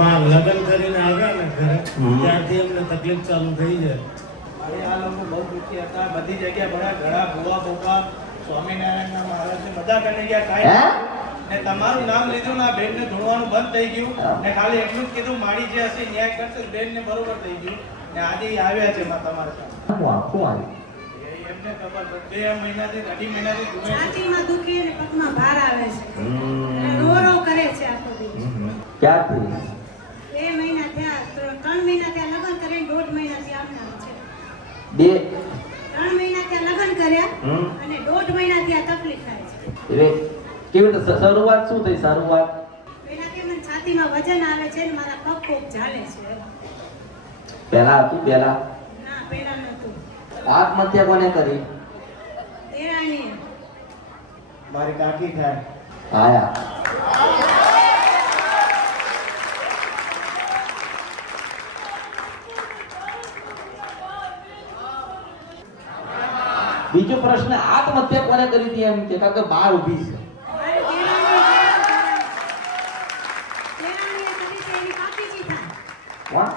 માં લગ્ન કરીને આવ્યા ને ઘરે ત્યારથી એમને તકલીફ ચાલુ થઈ જાય. અરે આ લોકો બહુ દુઃખી હતા. બધી જગ્યાએ બધા ઘડા ભૂવા ભોગા સ્વામિનારાયણના મહારાજને બધા કરી ગયા કાંઈ ને તમારું નામ લીધું ને આ બેનને ધૂણવાનું બંધ થઈ ગયું ને ખાલી એટલું જ કીધું માડી જે હશે ન્યાય કરશે બેનને બરોબર થઈ ગયું ને આજે ઈ આવ્યા છે માં તમારા સાથે. એમને ખબર છે 2 મહિનાથી 2.5 મહિનાથી છાતીમાં દુખી અને પગમાં ભાર આવે છે. રો રો કરે છે આખો દિવસ. ક્યાંથી 2 મહિના થયા 3 મહિના થયા લગ્ન કરીને 1.5 મહિનાથી આમના છે. 3 મહિના થયા લગ્ન કર્યા અને 1.5 મહિનાથી આ તકલીફ થાય છે. એટલે કેવી રીતે શરૂઆત શું થઈ? શરૂઆત પહેલા કે મને છાતીમાં વજન આવે છે ને મારા પગ ખૂબ ઝાલે છે. પહેલા હતું? પહેલા ના પહેલા નતું. આત્મહત્યા કોને કરી? દેરાણીએ. મારી કાકી થાય. આયા બીજો પ્રશ્ન, આત્મહત્યા કોને કરી હતી એમ કે કારણ કે બહાર ઊભી છે. મારી દેરાણીએ કરી છે. એની કાકીજી થાય. કોણ?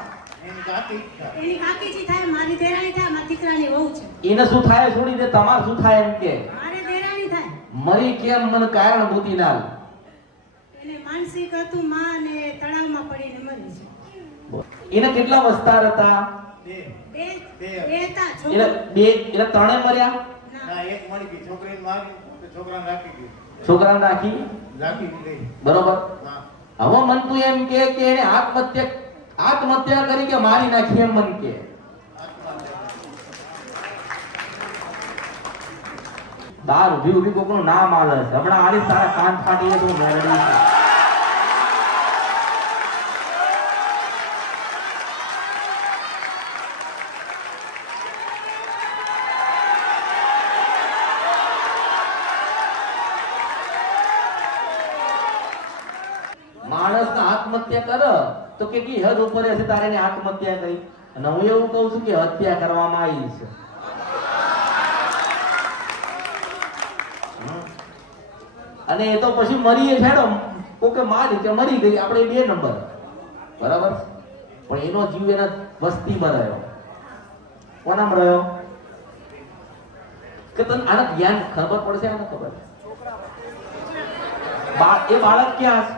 એની કાકી થાય. એની કાકીજી થાય. મારી દેરાણી થાય. મારા દીકરાની વહુ છે. એને શું થાય છોડી દે, તમારે શું થાય એમ કે મારે દેરાણી થાય. મરી કેમ મને કારણ ભૂતી ના એને માનસિક હતું માં ને તળાવમાં પડીને મરી છે. એને કેટલા વસ્તાર હતા? બે બે બે. બે હતા એટલે છોકરા. બે એટલે ત્રણે મર્યા? ના એક મળી ગઈ છોકરીને મારી તો છોકરાને રાખી ગઈ. છોકરાને રાખી રાખી ગઈ. બરોબર. હા. હવે મન તું એમ કે એને આત્મહત્યા કરી કે મારી નાખી એમ મન કે બાર ઉભી ઉભી કોકનું નામ આલે છે. હમણાં આલી તારા કાન ફાટી જાય તો હું મેળવી છું. માણસ આત્મહત્યા કરે તો કેટલી હદ ઉપર હશે તારે એને આત્મહત્યા કરી? અને હું એવું કહું છું કે હત્યા કરવામાં આવી છે. અને એ તો પછી મરીએ છેડો કોકે મારી કે મરી ગઈ આપણે 2 નંબર બરાબર. પણ એનો જીવ એના વસ્તીમાં રહ્યો. કોનામાં રહ્યો? કે તને આના જ્ઞાન ખબર પડશે? આને ખબર એ બાળક ક્યાં છે?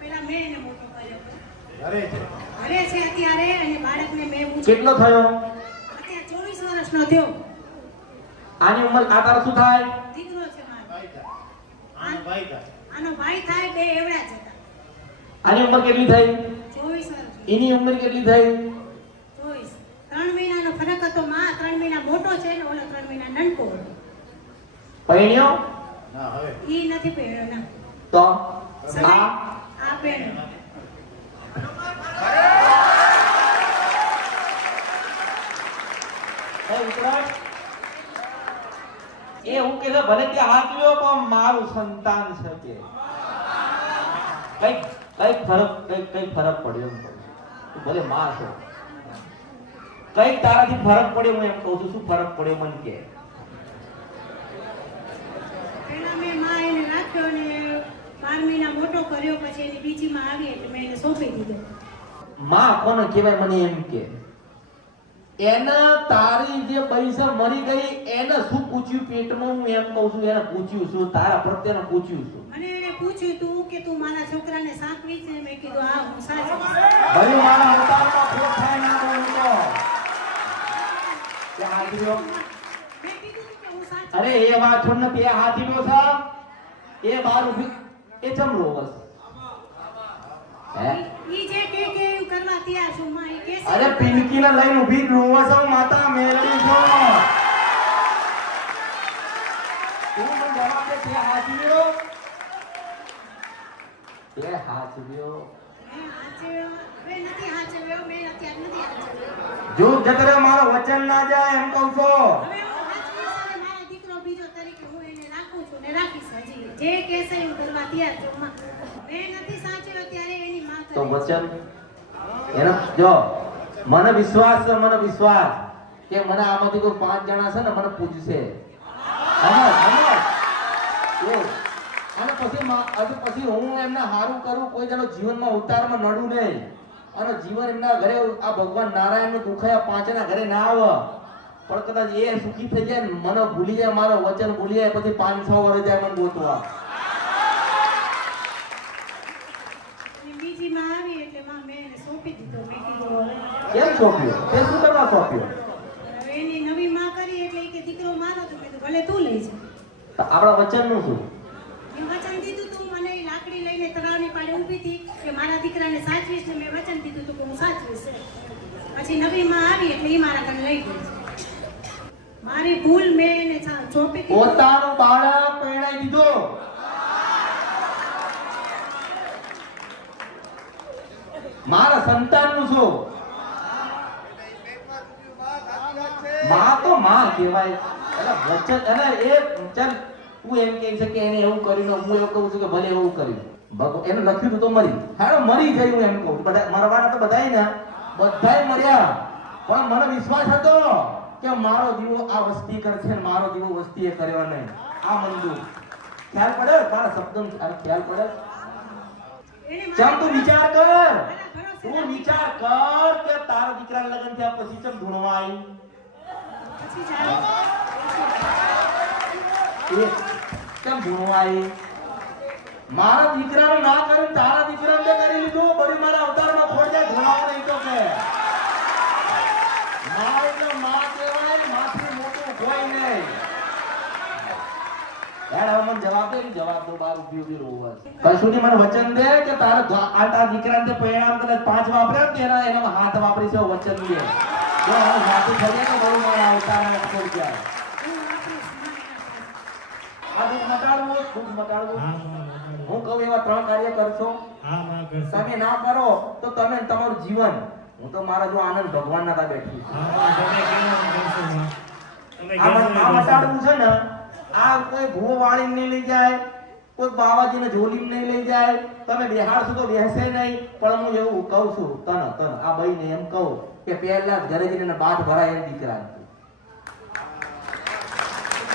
પેલા મેં એને મોટો કર્યો. ઘરે છે. ઘરે છે અત્યારે અને બાળકને મેં પૂછ્યું. કેટલો થયો? અત્યારે 24 વર્ષનો થયો. આની ઉંમર આ તારા શું થાય? દીકરો છે મારો. ભાઈ થાય. આનો ભાઈ થાય. આનો ભાઈ થાય. બે એવડા જ હતા. આની ઉંમર કેટલી થઈ? 24 વર્ષ. એની ઉંમર કેટલી થઈ? 24. 3 મહિનાનો ફરક હતો. માં 3 મહિના મોટો છે ને ઓલો 3 મહિના નાનકો હતો. પૈણ્યો? ના હવે ઈ નથી પહેર્યો ના. તો સમય આ આ પહેર્યો. એ હું કે છે ભલે ત્યાં હાથ લ્યો પણ મારું સંતાન છે કે કઈ ફરક પડ્યો એમ કહું છું. ભલે માં છો કઈ તારાથી ફરક પડ્યો હું એમ કહું છું. શું ફરક પડ્યો મને કે? પહેલા મેં માં એને રાખ્યો ને 12 મહિના મોટો કર્યો. પછી એની બીજી માં આવી એટલે મેં એને સોંપી દીધો. માં કોને કહેવાય મને એમ કે? એના તારી જે પૈસા મરી ગઈ એને શું પૂછ્યું પેટમાં? હું એમ કહું છું એને પૂછ્યું છું તારા પ્રત્યેને પૂછ્યું છું. અને એને પૂછ્યું તું કે તું મારા છોકરાને સાચવી છે? મેં કીધું હા હું સાચવીશ. ભલે મારા અવતારમાં ખોટ થાય ના બોલું તો કે હાથીઓ મેં કીધું તું કે હું સાચવીશ. અરે એ વાત છોડ ને બે હાથીઓ છે એ બાર ઉભી એ ચમરો બસ હે ઈ જે કે એવું કરવા તૈયાર છું માં. ઈ કેસે અરે પિંકીને લઈને ઉભી રોવા છો માતા મેલડી છો તું મને જવાબ દે બે હાથીઓ મેં હાચવ્યો. હવે નથી હાચવ્યો. મેં અત્યારે નથી હાચવ્યો. જો જતરે મારો વચન ના જાય એમ કહું છો. હવે હું હાચવીશ અને મારો દીકરો બીજો તરીકે હું એને રાખું છું ને રાખીશ. હજી જે કેસે એવું કરવા તૈયાર છું માં. મેં નથી સાચવ્યો ત્યારે એની માં તો કરે. વચન એનો જો મને વિશ્વાસ છે કે મને આમાંથી કોઈ 5 જણા છે ને મને પૂછશે. સમજ અને પછી હું એમને હારું કરું, કોઈ જણો જીવનમાં ઉતારમાં નડું નહીં, અને જીવન એમના ઘરે આ ભગવાન નારાયણ નું દુખાયા પાંચના ઘરે ના આવે, પણ કદાચ એ સુખી થઈ જાય ને મને ભૂલી જાય, મારો વચન ભૂલી જાય, પછી 5-6 વર્ષ જાય મને ગોતવા. અને બીજી માં આવી એટલે માં મેં એને સોંપી દીધો. મેં કીધું કેમ સોંપ્યો? તે શું કરવા સોંપ્યો? હવે એની નવી માં કરી એટલે ઈ કે દીકરો મારો, તો મેં કીધું ભલે તું લઈ જા. તો આપણા વચન નું શું? એમ વચન દીધું તું મને, ઈ લાકડી લઈને તળાવની પાડે ઊભી હતી કે મારા દીકરાને સાચવીશ, ને મેં વચન દીધું તું કે હું સાચવીશ. પછી નવી માં આવી એટલે ઈ મારા ઘરે લઈ ગઈ. મારી ભૂલ મેં એને ચોપી દીધું. પોતાનું બાળક પરણાઈ દીધો. મારા સંતાન નું શું? માં તો માં કહેવાય. એટલે વચન, અને એ ચાલ તું એમ કહે છે કે એને એવું કર્યું ને હું એવું કહું છું કે ભલે એવું કર્યું. એને લખ્યું હતું તો મરી, હાલો મરી જાય હું એમ કહું. બધા મરવાના તો બધાય ને, બધાય મર્યા, પણ મને વિશ્વાસ હતો કે મારો દીવો આ વસ્તી કરશે ને મારો દીવો વસ્તી એ કર્યો નહીં. આ મંદુ ખ્યાલ પડે તારા શબ્દ ખ્યાલ પડે? ચમ તું વિચાર કર, તું વિચાર કર કે તારા દીકરા લગ્ન થયા પછી ચમ ધૂણવા આવી? પછી ચાલો કેમ ધૂણવા આવી? મારા દીકરાનું ના કર્યું, તારા દીકરાને તે કરી લીધું. બળી મારા અવતારમાં ખોટ જાય, ધૂણાવો નહીં તો કે માં એટલે માં કહેવાય, માથી મોટું કોઈ નહીં. યાર હવે મને જવાબ દે, જવાબ દો. બાર ઉભી રોવા કશું નહીં. મને વચન દે કે તારા દીકરાને તે પરિણામ કદાચ 5 વાપર્યા તેના એના હાથ વાપરી છે. વચન દે જો હું હાથી થઈ જાય તો બળી મારા અવતારમાં ખોટ જાય. આ દુઃખ મટાડવું, દુઃખ મટાડવું. હું કહું એવા 3 કાર્ય કરશો. તમે ના કરો તો તમે તમારું જીવન, હું તો મારા જો આનંદ ભગવાન ના બેઠી આ મટાડવું છે ને. આ કોઈ ભૂવો વાળીને નહીં લઈ જાય, કોઈ બાવાજીને ઝોલીને નહીં લઈ જાય, તમે બેહાડશો તો બેસે નહીં. પણ હું એવું કહું છું તને આ ભાઈને એમ કહું કે પહેલા ઘરે જઈને બાટ ભરાય એમ દીકરા.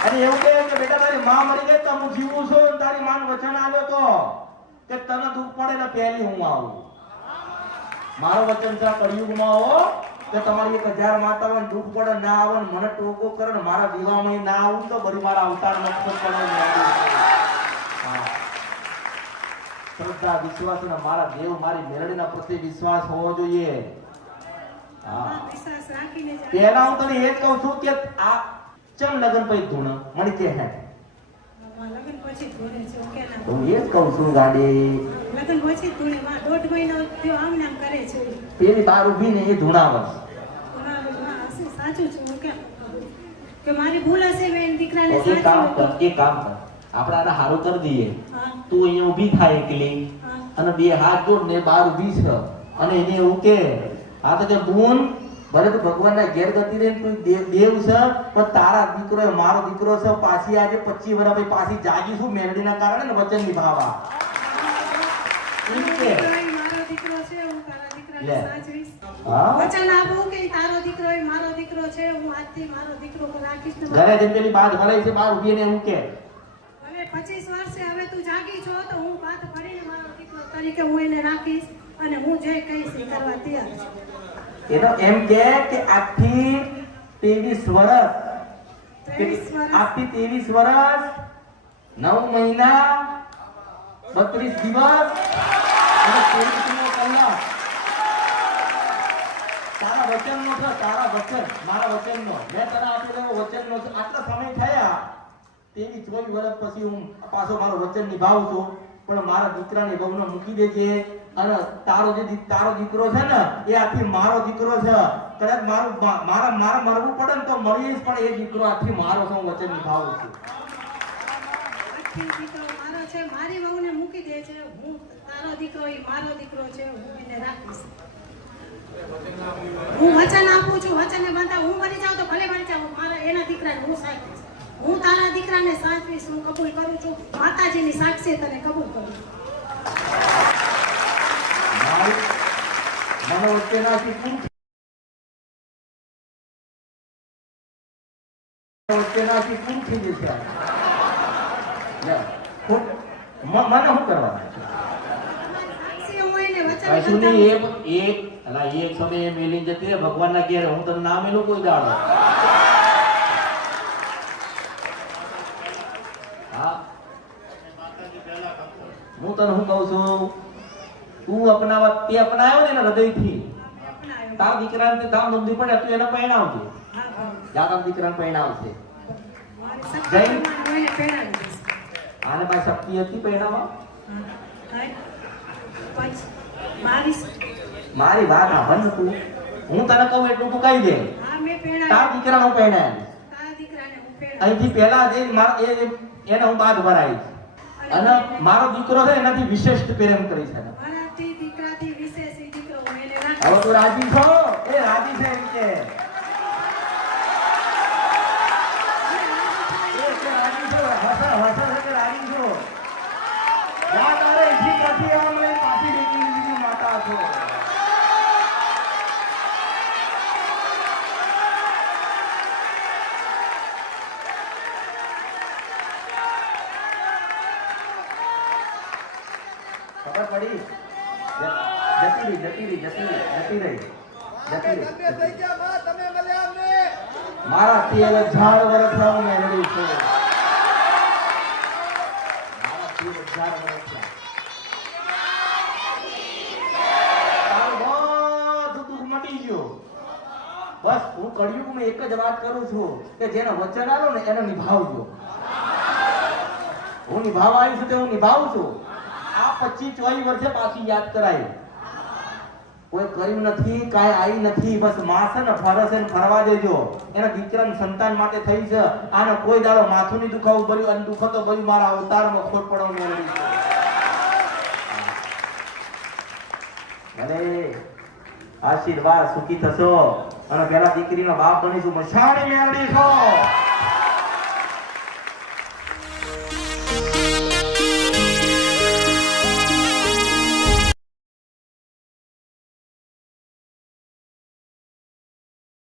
અને એવું કહે કે બેટા તારી માં મરી ગઈ તો હું જીવું છું, તારી માન વચન આલ્યો તો કે તને દુઃખ પડે ને પહેલી હું આવું. મારો વચન છે કળિયુગમાં આવો કે તમારી 1000 માતાઓને દુઃખ પડે ના આવે ને મને ટોકો કરે ને મારા દીવામાં ના આવું તો બરી મારા અવતાર નક્ષત્ર પડે. શ્રદ્ધા, વિશ્વાસ અને મારા દેવ મારી મેરડીના પ્રત્યે વિશ્વાસ હોવો જોઈએ. વિશ્વાસ રાખીને જ પહેલા હું તને એ જ કહું છું કે આ ચમ લગન પછી ધૂણ મને કે હે લગ્ન પછી ધોરે છે ઓકે ના. હું એ જ કહું છું ગાડી લગ્ન પછી ધોરે માં 1.5 મહિનો થયો આમ નામ કરે છે. પેલી બાર ઊભી ને એ ધૂણાવસ. સાચું છે ઓકે કે મારી ભૂલ હશે મેં દીકરાને એક કામ કર, એક કામ કર, આપણે આને હારું કરી દઈએ. તું અહીંયા ઊભી થાય એકલી અને 2 હાથ જોડ ને બાર ઊભી છે અને એને એવું કે આ તો કે બૂન ભલે તું ભગવાનના ઘેર ગતિ રે તું દેવ છે, પણ તારા દીકરો મારો દીકરો છે. પાછી આજે 25 વર્ષ પછી પાછી જાગીશું મેરડીના કારણે ને વચન નિભાવવા. મારો દીકરો છે હું તારા દીકરાને સાચવીશ. હા વચન આપું કે તારો દીકરો એ મારો દીકરો છે, હું આજથી મારો દીકરો રાખીશ. ઘરે જેમ પેલી બાદ ભરાઈ છે બાર ઊભી ને એવું કે હવે 25 વર્ષે હવે તું જાગી છો તો હું વાત ભરીને મારો દીકરો તરીકે હું એને રાખીશ અને હું જે કહીશ એ કરવા તૈયાર છું. એનો એમ કે આથી 23 વર્ષ આથી 23 વર્ષ 9 મહિના 32 દિવસ અને 23 કલાક તારા વચનનો છે. તારા વચન મારા વચનનો મેં તને આપેલો વચનનો છે. આટલા સમય થયા 23-24 વર્ષ પછી હું પાછો મારો વચન નિભાવું છું. પણ મારા દીકરાને બહુને મૂકી દેજે અને તારો દીકરો છે ને એ આથી મારો દીકરો છે. કદાચ મારા મરવું પડે ને તો મળીશ, પણ એ દીકરો આથી મારો છે. હું વચન નિભાવું છું. આજથી દીકરો મારો છે, મારી વહુને મૂકી દે છે. હું તારો દીકરો એ મારો દીકરો છે, હું એને રાખીશ. હું વચન આપું છું, વચનને બાંધા હું મરી જાઉં તો ભલે મરી જાઉં, મારા એના દીકરાને હું સાચવીશ. હું તારા દીકરાને સાચવીશ. હું કબૂલ કરું છું, માતાજીની સાક્ષી તને કબૂલ કરું છું. મને વચ્ચેનાથી પૂરું થઈ જશે. મને શું કરવાના છે? સાક્ષી હોય ને વચન કશું બતાવું. નહીં, એક સમયે મેલી જતી રહે ભગવાનના ઘેર. હું તને ના મેલું કોઈ દાડો. હા, હું તને શું કહું છું, તું અપનાવા તે અપનાવ્યો ને એના હૃદયથી. અપનાવ્યો. તારા દીકરાને ધામ ધૂમથી પડે તું એને પરણાવજે. હા, હા. તારા દીકરાને પરણાવશે. મારી શક્તિ જય. પ્રમાણે હું એને પહેરાવી દઈશ. આને મારી શક્તિ હતી પરણાવવા? હા. પછી મારી વાત સાંભળ ને તું. હું તને કહું એટલું તું કહી દે. હા, મેં પહેરાવી. તારા દીકરાને હું પરણાવીશ. તારા દીકરાને હું પહેરાવી. અહીંથી પહેલા એને હું બાદ ભરાઈશ. અને મારો દીકરો છે એનાથી વિશેષ પ્રેમ કરીશ એને. મારાથી દીકરાથી વિશેષ ઈ દીકરો હું એને હવે રાખીશ. તું રાજી છો? એ રાજી છે એમ કે. એ કે રાજી છો? હસન છે કે રાજી છો? જા તારે ઈજી નથી આવવાનું લઈને પાછી બેટી માતા છો. ખબર પડી? જતી રહી. મારા 13,000 વર્ષના હું મેળવી છું. મારા 13,000 વર્ષના. તારું બધું દુઃખ મટી ગયું. બસ હું કળિયુગમાં એક જ વાત કરું છું કે જેને વચન આલો ને એને નિભાવજો. હું નિભાવવા આવ્યું છું તે હું નિભાવું છું. આ 25-24 વર્ષે પાછી યાદ કરાય. કોઈ કર્યું નથી, કાંઈ આવી નથી, બસ માસે ને ફરસે ને ફરવા દેજો. એના દીકરાનું સંતાન માટે થઈ છે. આને કોઈ દાડો માથું નહીં દુખાવું ભર્યું અને દુખતો ભર્યું મારા અવતારમાં ખોટ પડવાનું નથી. ભલે આશીર્વાદ સુખી થશો અને પેલા દીકરીનો બાપ બનીશું. મશાણી મેળવી છો.